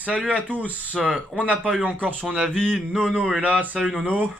Salut à tous, on n'a pas eu encore son avis, Nono est là, salut Nono.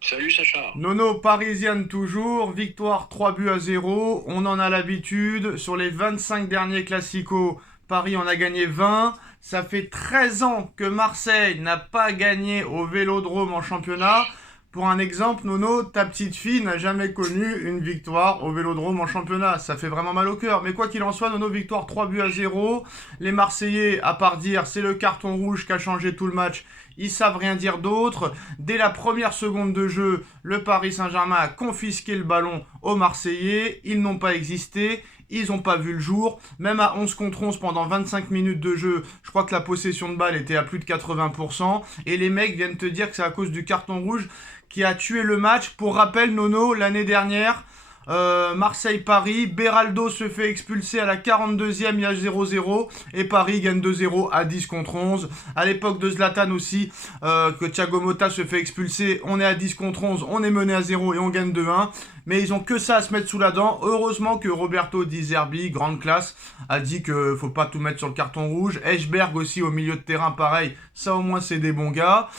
Salut Sacha. Nono parisienne toujours, victoire 3 buts à 0, on en a l'habitude, sur les 25 derniers classicos, Paris en a gagné 20, ça fait 13 ans que Marseille n'a pas gagné au Vélodrome en championnat. Pour un exemple, Nono, ta petite fille n'a jamais connu une victoire au Vélodrome en championnat. Ça fait vraiment mal au cœur. Mais quoi qu'il en soit, Nono, victoire 3 buts à 0. Les Marseillais, à part dire c'est le carton rouge qui a changé tout le match, ils savent rien dire d'autre. Dès la première seconde de jeu, le Paris Saint-Germain a confisqué le ballon aux Marseillais. Ils n'ont pas existé. Ils n'ont pas vu le jour. Même à 11 contre 11 pendant 25 minutes de jeu, je crois que la possession de balle était à plus de 80%. Et les mecs viennent te dire que c'est à cause du carton rouge qui a tué le match. Pour rappel, Nono, l'année dernière, Marseille-Paris, Beraldo se fait expulser à la 42e, il y a 0-0, et Paris gagne 2-0 à 10 contre 11. À l'époque de Zlatan aussi, que Thiago Motta se fait expulser, on est à 10 contre 11, on est mené à 0 et on gagne 2-1. Mais ils ont que ça à se mettre sous la dent. Heureusement que Roberto Di Zerbi, grande classe, a dit que faut pas tout mettre sur le carton rouge. Eschberg aussi au milieu de terrain, pareil, ça au moins c'est des bons gars.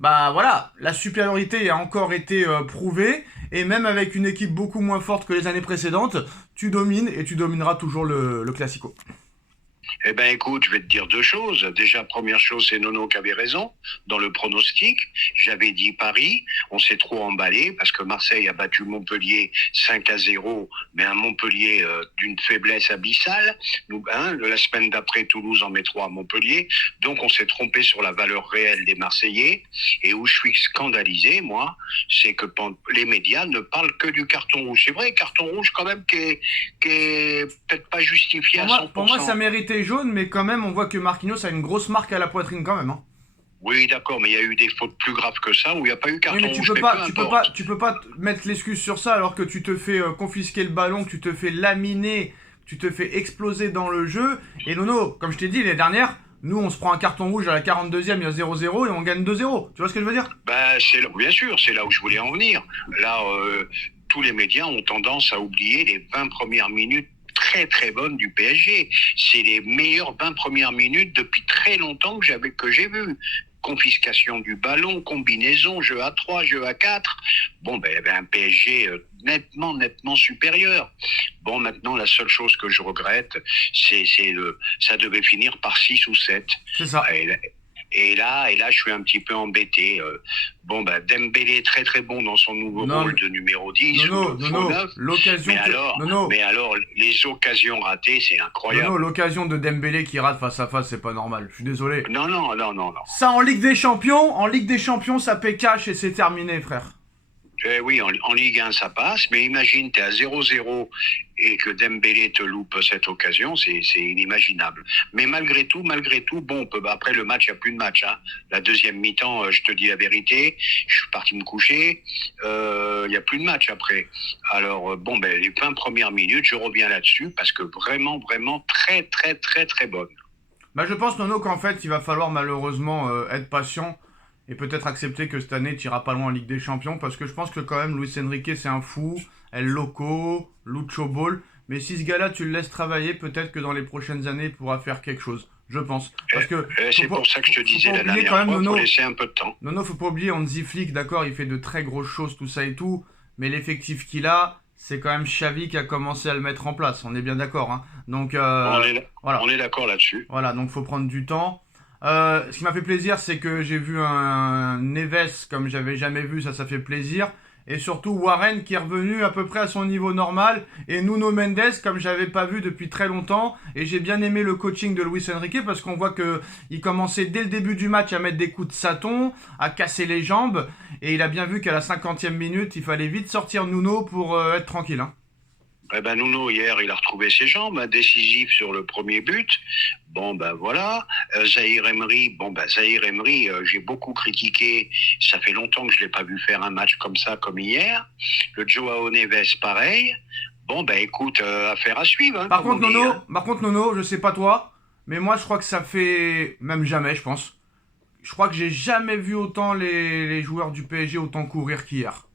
Bah voilà, la supériorité a encore été prouvée. Et même avec une équipe beaucoup moins forte que les années précédentes, tu domines et tu domineras toujours le Classico. Eh ben écoute, je vais te dire deux choses. Déjà, première chose, c'est Nono qui avait raison dans le pronostic. J'avais dit Paris, on s'est trop emballé parce que Marseille a battu Montpellier 5-0, mais un Montpellier d'une faiblesse abyssale. Nous, la semaine d'après, Toulouse en met 3 à Montpellier. Donc on s'est trompé sur la valeur réelle des Marseillais. Et où je suis scandalisé, moi, c'est que les médias ne parlent que du carton rouge. C'est vrai, carton rouge quand même qui est peut-être pas justifié à Pour moi, ça 100%. méritait jaune, mais quand même, on voit que Marquinhos a une grosse marque à la poitrine quand même. Hein. Oui, d'accord, mais il y a eu des fautes plus graves que ça où il n'y a pas eu Oui, carton mais rouge, mais peu importe. tu peux pas mettre l'excuse sur ça alors que tu te fais confisquer le ballon, que tu te fais laminer, que tu te fais exploser dans le jeu. Et Nono, comme je t'ai dit les dernières, nous on se prend un carton rouge à la 42e, il y a 0-0 et on gagne 2-0. Tu vois ce que je veux dire? Bah, bien sûr, c'est là où je voulais en venir. Là, tous les médias ont tendance à oublier les 20 premières minutes très très bonnes du PSG. C'est les meilleures 20 premières minutes depuis très longtemps que j'ai vu. Confiscation du ballon, combinaison, jeu à 3, jeu à 4. Bon, ben, il y avait un PSG nettement supérieur. Bon, maintenant, la seule chose que je regrette, ça devait finir par 6 ou 7. C'est ça. Et là, je suis un petit peu embêté. Bon, bah, Dembélé est très très bon dans son nouveau Non, rôle de numéro 10 ou Nono, de faux Nono, 9. l'occasion Mais que... alors, Nono, mais alors, les occasions ratées, c'est Nono, incroyable. l'occasion de Dembélé qui rate face à face, c'est pas normal. Je suis désolé. Non, non, non, non, non. Ça en Ligue des Champions, ça paie cash et c'est terminé, frère. Oui, en Ligue 1, ça passe, mais imagine, tu es à 0-0 et que Dembélé te loupe cette occasion, c'est inimaginable. Mais malgré tout, bon, après le match, il n'y a plus de match. Hein. La deuxième mi-temps, je te dis la vérité, je suis parti me coucher, il n'y a plus de match après. Alors, bon, ben, les 20 premières minutes, je reviens là-dessus, parce que vraiment très bonne. Bah, je pense, Nono, qu'en fait, il va falloir malheureusement être patient et peut-être accepter que cette année, tu iras pas loin en Ligue des Champions parce que je pense que quand même, Luis Enrique, c'est un fou. El Loco, Lucho Ball. Mais si ce gars-là, tu le laisses travailler, peut-être que dans les prochaines années, il pourra faire quelque chose. Je pense. Parce que C'est pour ça que je te faut disais pas la oublier quand dernière même, fois, il faut Nono. laisser un peu de temps. Nono, faut pas oublier, Hansi Flick, d'accord, il fait de très grosses choses, tout ça et tout. Mais l'effectif qu'il a, c'est quand même Xavi qui a commencé à le mettre en place. On est bien d'accord. Hein. Donc, On voilà. est d'accord là-dessus. Voilà, donc faut prendre du temps. Ce qui m'a fait plaisir, c'est que j'ai vu un Neves comme j'avais jamais vu, ça fait plaisir. Et surtout Warren qui est revenu à peu près à son niveau normal. Et Nuno Mendes comme j'avais pas vu depuis très longtemps. Et j'ai bien aimé le coaching de Luis Enrique parce qu'on voit que il commençait dès le début du match à mettre des coups de sâton, à casser les jambes. Et il a bien vu qu'à la 50e minute, il fallait vite sortir Nuno pour être tranquille. Hein. Eh ben Nuno, hier, il a retrouvé ses jambes, hein, décisif sur le premier but. Bon, ben voilà. Zahir Emery, Zahir Emery, j'ai beaucoup critiqué. Ça fait longtemps que je ne l'ai pas vu faire un match comme ça, comme hier. Le Joao Neves, pareil. Bon, ben écoute, affaire à suivre, hein, comme on dit. Hein. Par contre, Nono, je sais pas toi, mais moi je crois que ça fait même jamais, je pense. Je crois que j'ai jamais vu autant les joueurs du PSG autant courir qu'hier.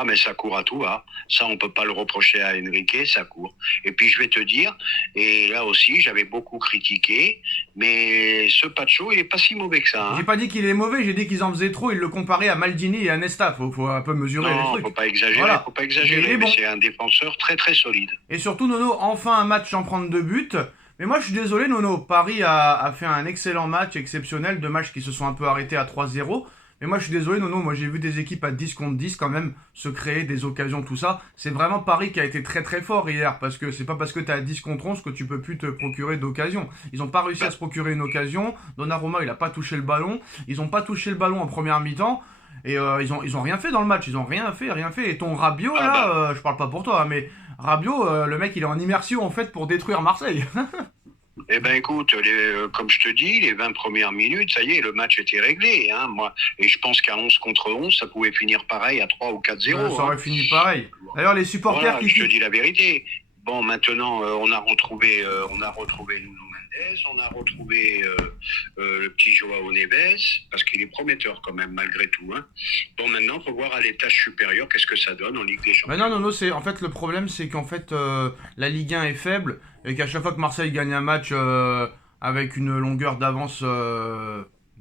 Ah, mais ça court à tout va. Ça, on peut pas le reprocher à Enrique, ça court. Et puis, je vais te dire, et là aussi, j'avais beaucoup critiqué, mais ce Pacho, il est pas si mauvais que ça. J'ai Hein. pas dit qu'il est mauvais, j'ai dit qu'ils en faisaient trop, ils le comparaient à Maldini et à Nesta, faut un peu mesurer les Non, trucs. faut Voilà. pas Mais il exagérer, est mais bon. c'est un défenseur très très solide. Et surtout, Nono, enfin un match sans prendre de but. Mais moi, je suis désolé, Nono. Paris a fait un excellent match, exceptionnel. Deux matchs qui se sont un peu arrêtés à 3-0. Mais moi, je suis désolé, Nono. Moi, j'ai vu des équipes à 10 contre 10 quand même se créer des occasions, tout ça. C'est vraiment Paris qui a été très très fort hier. Parce que c'est pas parce que t'es à 10 contre 11 que tu peux plus te procurer d'occasion. Ils ont pas réussi à se procurer une occasion. Donnarumma, il a pas touché le ballon. Ils ont pas touché le ballon en première mi-temps. Et ils ont rien fait dans le match. Ils ont rien fait, rien fait. Et ton Rabiot, Ah là, bah, je parle pas pour toi, hein, mais Rabiot, le mec, il est en immersion en fait pour détruire Marseille. eh ben écoute, comme je te dis, les 20 premières minutes, ça y est, le match était réglé. Hein, moi, et je pense qu'à 11 contre 11, ça pouvait finir pareil à 3 ou 4-0. Ça Hein. aurait fini pareil. D'ailleurs, les supporters Voilà, qui je te quittent. dis la vérité. Bon, maintenant, on a retrouvé Nuno Mendes, on a retrouvé le petit Joao Neves, parce qu'il est prometteur quand même, malgré tout. Hein. Bon, maintenant, il faut voir à l'étage supérieur qu'est-ce que ça donne en Ligue des Mais Champions. non, c'est en fait le problème, c'est qu'en fait la Ligue 1 est faible et qu'à chaque fois que Marseille gagne un match avec une longueur d'avance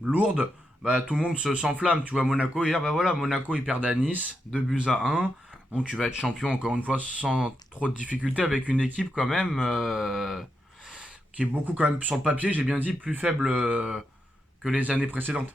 lourde, bah tout le monde s'enflamme. Tu vois Monaco hier, bah voilà, Monaco ils perdent à Nice, 2-1. Donc tu vas être champion encore une fois sans trop de difficultés avec une équipe quand même qui est beaucoup quand même sur le papier, j'ai bien dit, plus faible que les années précédentes.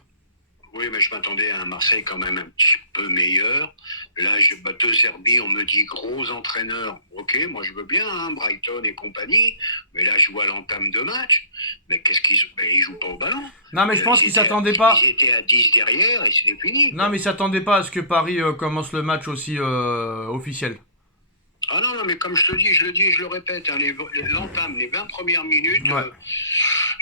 Oui, mais je m'attendais à un Marseille quand même un petit peu meilleur. Là, De Zerbi, on me dit gros entraîneur. Ok, moi je veux bien, hein, Brighton et compagnie. Mais là, je vois l'entame de match. Mais qu'est-ce qu'ils ils jouent pas au ballon. Non mais je pense qu'ils s'attendaient pas. Ils étaient à 10 derrière et c'était fini. Non Quoi. mais ils s'attendaient pas à ce que Paris commence le match aussi officiel. Ah non, non, mais comme je te dis, je le dis et je le répète, hein, l'entame, les 20 premières minutes, Ouais.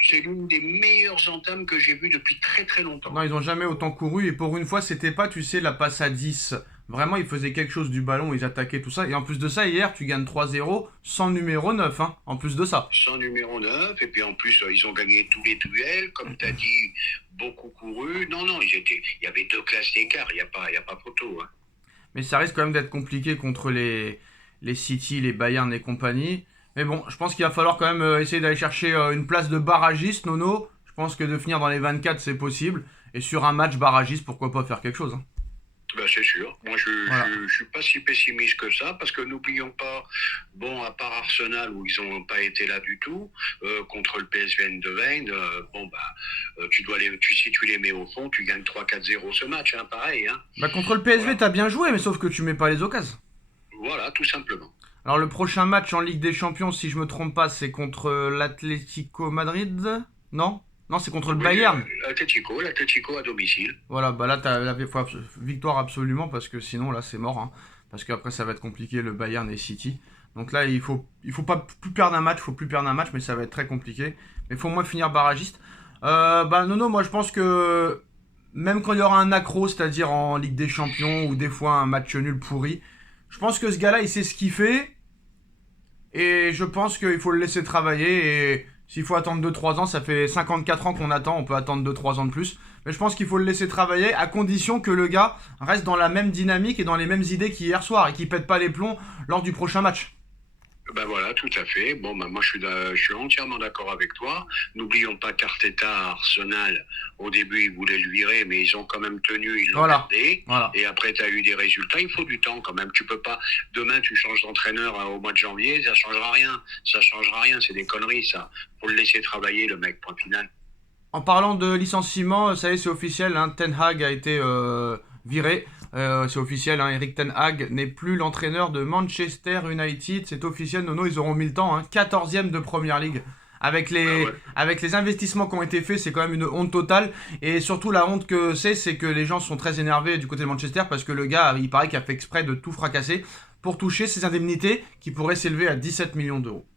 c'est l'une des meilleures entames que j'ai vues depuis très très longtemps. Non, ils ont jamais autant couru et pour une fois, c'était pas, tu sais, la passe à 10. Vraiment, ils faisaient quelque chose du ballon, ils attaquaient tout ça. Et en plus de ça, hier, tu gagnes 3-0 sans numéro 9, hein, en plus de ça. Sans numéro 9, et puis en plus, ils ont gagné tous les duels, comme tu as dit, beaucoup couru. Non, non, il y avait 2 classes d'écart, il y a pas photo. Hein. Mais ça risque quand même d'être compliqué contre les City, les Bayern et compagnie. Mais bon, je pense qu'il va falloir quand même essayer d'aller chercher une place de barragiste, Nono. Je pense que de finir dans les 24, c'est possible. Et sur un match barragiste, pourquoi pas faire quelque chose, hein. Ben, c'est sûr. Moi, Voilà. je suis pas si pessimiste que ça, parce que n'oublions pas, bon, à part Arsenal, où ils ont pas été là du tout, contre le PSV Eindhoven, bon, bah, si tu les mets au fond, tu gagnes 3-4-0 ce match, hein, pareil, hein. Bah contre le PSV, Voilà. t'as bien joué, mais sauf que tu mets pas les occasions. Voilà, tout simplement. Alors le prochain match en Ligue des Champions, si je me trompe pas, c'est contre l'Atlético Madrid. Non, non, c'est contre le Oui, Bayern. l'Atlético à domicile. Voilà, bah là t'as la victoire absolument parce que sinon là c'est mort, hein. Parce qu'après ça va être compliqué le Bayern et City. Donc là il faut pas plus perdre un match, mais ça va être très compliqué. Mais il faut au moins finir barragiste. Bah Nono, moi je pense que même quand il y aura un accro, c'est-à-dire en Ligue des Champions ou des fois un match nul pourri, je pense que ce gars-là il sait ce qu'il fait. Et je pense qu'il faut le laisser travailler. Et s'il faut attendre 2-3 ans, ça fait 54 ans qu'on attend. On peut attendre 2-3 ans de plus. Mais je pense qu'il faut le laisser travailler à condition que le gars reste dans la même dynamique et dans les mêmes idées qu'hier soir et qu'il pète pas les plombs lors du prochain match. Ben voilà, tout à fait. Bon, ben moi, je suis entièrement d'accord avec toi. N'oublions pas qu'Arteta à Arsenal, au début, ils voulaient le virer, mais ils ont quand même tenu, ils l'ont Voilà. gardé. Voilà. Et après, tu as eu des résultats. Il faut du temps quand même. Tu peux pas. Demain, tu changes d'entraîneur au mois de janvier, ça changera rien. Ça changera rien. C'est des conneries, ça. Faut le laisser travailler, le mec, point final. En parlant de licenciement, ça y est, c'est officiel. Hein, Ten Hag a été viré. C'est officiel, hein, Eric Ten Hag n'est plus l'entraîneur de Manchester United. C'est officiel, Nono, ils auront mis le temps. Hein, 14e de Première Ligue. Avec les investissements qui ont été faits, c'est quand même une honte totale. Et surtout, la honte que c'est que les gens sont très énervés du côté de Manchester parce que le gars, il paraît qu'il a fait exprès de tout fracasser pour toucher ses indemnités qui pourraient s'élever à 17 millions d'euros.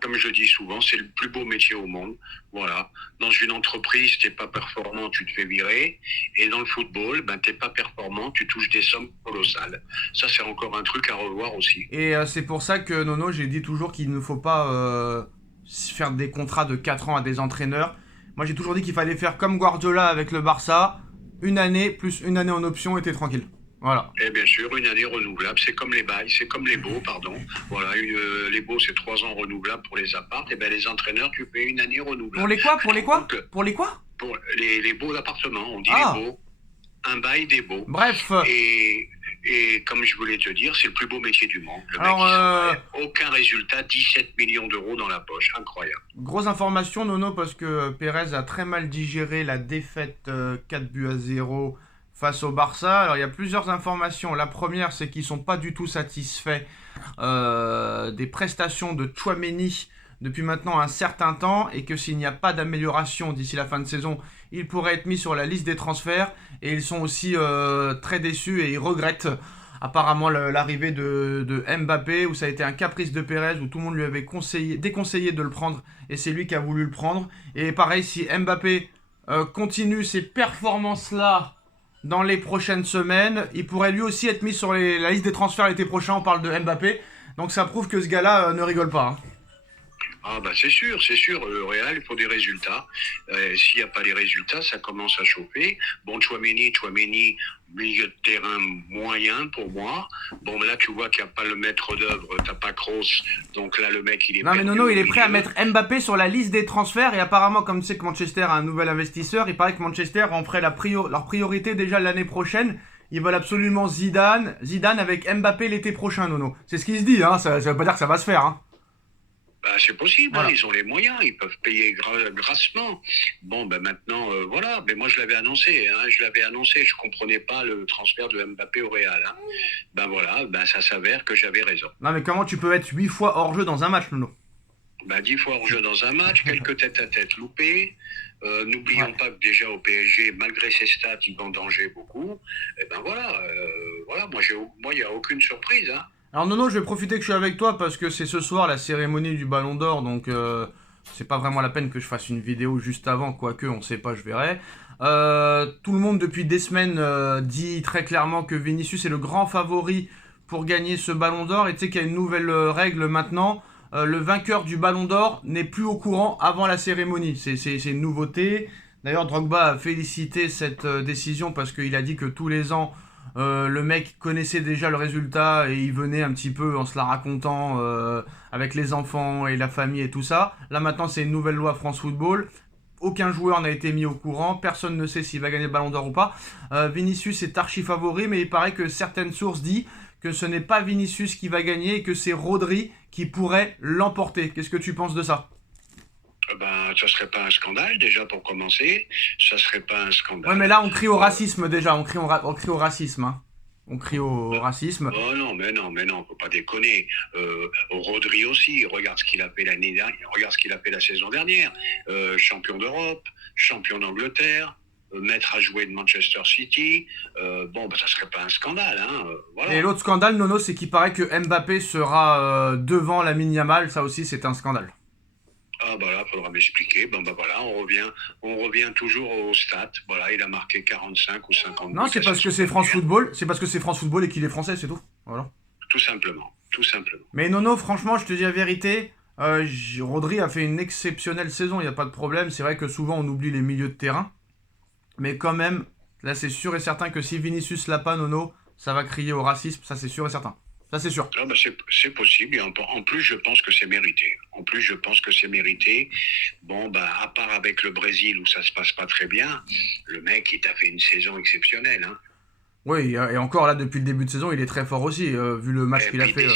Comme je dis souvent, c'est le plus beau métier au monde. Voilà. Dans une entreprise, t'es pas performant, tu te fais virer. Et dans le football, t'es pas performant, tu touches des sommes colossales. Ça, c'est encore un truc à revoir aussi. Et c'est pour ça que, Nono, j'ai dit toujours qu'il ne faut pas faire des contrats de 4 ans à des entraîneurs. Moi, j'ai toujours dit qu'il fallait faire comme Guardiola avec le Barça, une année plus une année en option et t'es tranquille. Voilà. Et bien sûr, une année renouvelable, c'est comme les bails, c'est comme les baux, pardon. Voilà, les baux, c'est 3 ans renouvelables pour les apparts. Et bien, les entraîneurs, tu fais une année Pour renouvelable. les quoi? Tu Pour te les rends compte quoi? que Pour les quoi? pour les baux d'appartement, on dit les Ah, baux, un bail des baux. bref. Et, et comme je voulais te dire, c'est le plus beau métier du monde. Le mec, Alors, il s'en va, aucun résultat, 17 millions d'euros dans la poche. Incroyable. grosse information, Nono, parce que Pérez a très mal digéré la défaite 4-0 face au Barça. Alors, il y a plusieurs informations. La première, c'est qu'ils sont pas du tout satisfaits des prestations de Tchouaméni depuis maintenant un certain temps et que s'il n'y a pas d'amélioration d'ici la fin de saison, il pourrait être mis sur la liste des transferts. Et ils sont aussi très déçus et ils regrettent apparemment l'arrivée de Mbappé, où ça a été un caprice de Pérez, où tout le monde lui avait déconseillé de le prendre, et c'est lui qui a voulu le prendre. Et pareil, si Mbappé continue ces performances-là dans les prochaines semaines, il pourrait lui aussi être mis sur la liste des transferts l'été prochain, on parle de Mbappé. Donc ça prouve que ce gars-là ne rigole pas, hein. Ah bah c'est sûr, le Real, il faut des résultats. S'il n'y a pas les résultats, ça commence à chauffer. Bon, Tchouaméni, milieu de terrain moyen pour moi. Bon, là, tu vois qu'il n'y a pas le maître d'œuvre, t'as pas Kroos, donc là, le mec, il est Non mais perdu Nono, au il est prêt à milieu. mettre Mbappé sur la liste des transferts et apparemment comme tu sais que Manchester a un nouvel investisseur, il paraît que Manchester en ferait leur priorité déjà l'année prochaine. Ils veulent absolument Zidane avec Mbappé l'été prochain, Nono. C'est ce qui se dit, hein. Ça veut pas dire que ça va se faire, hein. Bah, c'est possible, hein, Voilà. ils ont les moyens, ils peuvent payer grassement. Bon, ben maintenant, voilà. Mais moi, je l'avais annoncé, je comprenais pas le transfert de Mbappé au Real, hein. Ben voilà, ben ça s'avère que j'avais raison. Non mais comment tu peux être 8 fois hors jeu dans un match, Nono? Ben 10 fois hors jeu dans un match, quelques tête-à-tête loupés. N'oublions Ouais. pas que déjà au PSG, malgré ses stats, il vendangeait beaucoup. Et ben voilà, voilà. Moi, il n'y a aucune surprise, hein. Alors Nono, je vais profiter que je suis avec toi parce que c'est ce soir la cérémonie du Ballon d'Or, donc c'est pas vraiment la peine que je fasse une vidéo juste avant, quoique on sait pas, je verrai. Tout le monde depuis des semaines dit très clairement que Vinicius est le grand favori pour gagner ce Ballon d'Or, et tu sais qu'il y a une nouvelle règle maintenant. Le vainqueur du Ballon d'Or n'est plus au courant avant la cérémonie. C'est une nouveauté. D'ailleurs, Drogba a félicité cette décision parce qu'il a dit que tous les ans, le mec connaissait déjà le résultat et il venait un petit peu en se la racontant avec les enfants et la famille et tout ça. Là maintenant c'est une nouvelle loi France Football. Aucun joueur n'a été mis au courant, personne ne sait s'il va gagner le Ballon d'Or ou pas. Vinicius est archi favori, mais il paraît que certaines sources disent que ce n'est pas Vinicius qui va gagner et que c'est Rodri qui pourrait l'emporter. Qu'est-ce que tu penses de ça? Ben, ça serait pas un scandale, déjà, pour commencer. Ça serait pas un Ouais, mais scandale. là on crie au racisme déjà, on crie au racisme, hein. On crie au racisme. Oh non, faut pas déconner. Rodri aussi, regarde ce qu'il a fait l'année dernière, regarde ce qu'il a fait la saison dernière. Champion d'Europe, champion d'Angleterre, maître à jouer de Manchester City. Bon, ben, ça serait pas un scandale, hein. Et Voilà. l'autre scandale, Nono, c'est qu'il paraît que Mbappé sera devant Lamine Yamal. Ça aussi, c'est un scandale. Ah bah là, faudra m'expliquer. Ben bah voilà, on revient toujours au stats. Voilà, il a marqué 45 ou 50 Non, buts c'est la parce que saison c'est France dernière. Football. C'est parce que c'est France Football et qu'il est français, c'est tout. Voilà. Tout simplement, tout simplement. Mais Nono, franchement, je te dis la vérité. Rodri a fait une exceptionnelle saison, il n'y a pas de problème. C'est vrai que souvent on oublie les milieux de terrain. Mais quand même, là c'est sûr et certain que si Vinicius l'a pas, Nono, ça va crier au racisme. Ça c'est sûr et certain. Ça c'est sûr. Ah bah c'est possible. Et en plus, je pense que c'est mérité. En plus, je pense que c'est mérité. Bon, bah, à part avec le Brésil où ça se passe pas très bien, le mec, il t'a fait une saison exceptionnelle, hein. Oui, et encore là, depuis le début de saison, il est très fort aussi, vu le match Et qu'il a puis fait.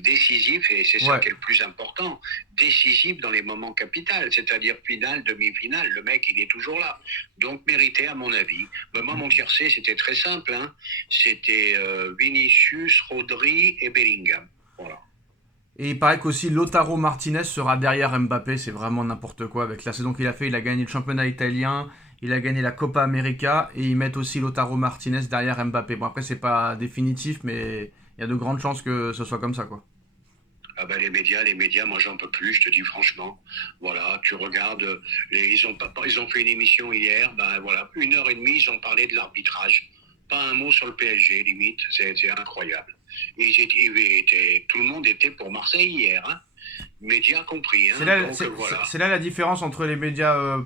décisif, et c'est ça Ouais. qui est le plus important. Décisif dans les moments capitaux, c'est-à-dire finale, demi-finale. Le mec, il est toujours là. Donc mérité, à mon avis. Ben, moi, mon tiercé, c'était très simple, hein. C'était Vinicius, Rodri et Bellingham. Voilà. Et il paraît qu'aussi Lautaro Martinez sera derrière Mbappé, c'est vraiment n'importe quoi. Avec la saison qu'il a fait, il a gagné le championnat italien, il a gagné la Copa América, et ils mettent aussi Lautaro Martinez derrière Mbappé. Bon, après, c'est pas définitif, mais il y a de grandes chances que ce soit comme ça, quoi. Ah ben les médias, moi j'en peux plus, je te dis franchement. Voilà, tu regardes, ils ont fait une émission hier, ben voilà, 1 heure et demie, ils ont parlé de l'arbitrage. Pas un mot sur le PSG, limite, c'est incroyable. Et tout le monde était pour Marseille hier, hein. Médias compris, hein. Donc voilà. C'est là la différence entre les médias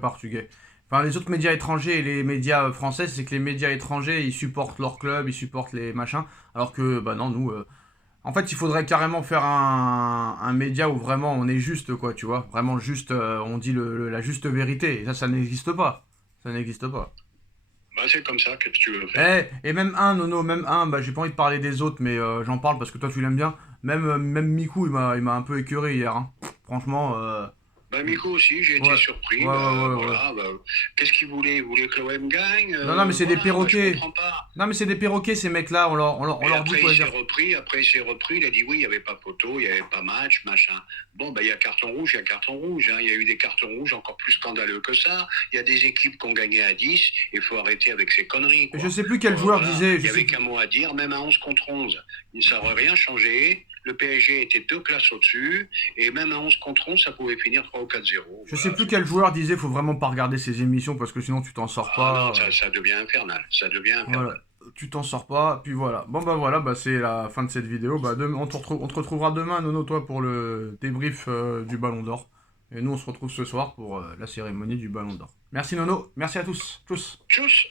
portugais. Enfin, les autres médias étrangers et les médias français, c'est que les médias étrangers, ils supportent leur club, ils supportent les machins, alors que, bah non, nous... En fait, il faudrait carrément faire un média où vraiment on est juste, quoi, tu vois. Vraiment juste, on dit la juste vérité. Et ça n'existe pas. Ça n'existe pas. Bah, c'est comme ça, qu'est-ce que tu veux faire? Et même un, Nono, même un, bah j'ai pas envie de parler des autres, mais j'en parle parce que toi tu l'aimes bien. Même Miku, il m'a un peu écœuré hier, hein. Franchement, Bah, Miko aussi, j'ai été ouais, surpris. ouais, ouais, Bah, ouais, ouais. voilà. Bah, qu'est-ce qu'il voulait? Il voulait que l'OM gagne? Non, non, mais c'est des Voilà, bah, je perroquets. comprends pas. Non, mais c'est des perroquets, ces mecs-là, on Et leur dit après, il quoi s'est dire. repris. Après, il s'est repris. Il a dit oui, il n'y avait pas photo, il n'y avait pas match, machin. Bon, bah, il y a carton rouge, il y a carton rouge. Hein. Il y a eu des cartons rouges encore plus scandaleux que ça. Il y a des équipes qui ont gagné à 10. Il faut arrêter avec ces conneries, Et je quoi. sais plus quel joueur Voilà. disait, Il je n'y sais avait plus. qu'un mot à dire, même à 11 contre 11. Ça n'aurait rien changé. Le PSG était 2 classes au-dessus. Et même à 11 contre 11, ça pouvait finir 3 ou 4-0. Je sais Voilà. plus quel joueur disait, faut vraiment pas regarder ces émissions parce que sinon tu t'en sors Ah non, pas. ça devient infernal. Ça devient Voilà, infernal. tu t'en sors pas, puis voilà. Bon bah voilà, bah c'est la fin de cette vidéo. Bah on te retrouvera demain, Nono, toi, pour le débrief du Ballon d'Or. Et nous, on se retrouve ce soir pour la cérémonie du Ballon d'Or. Merci Nono, merci à tous. Tchuss. Tchuss!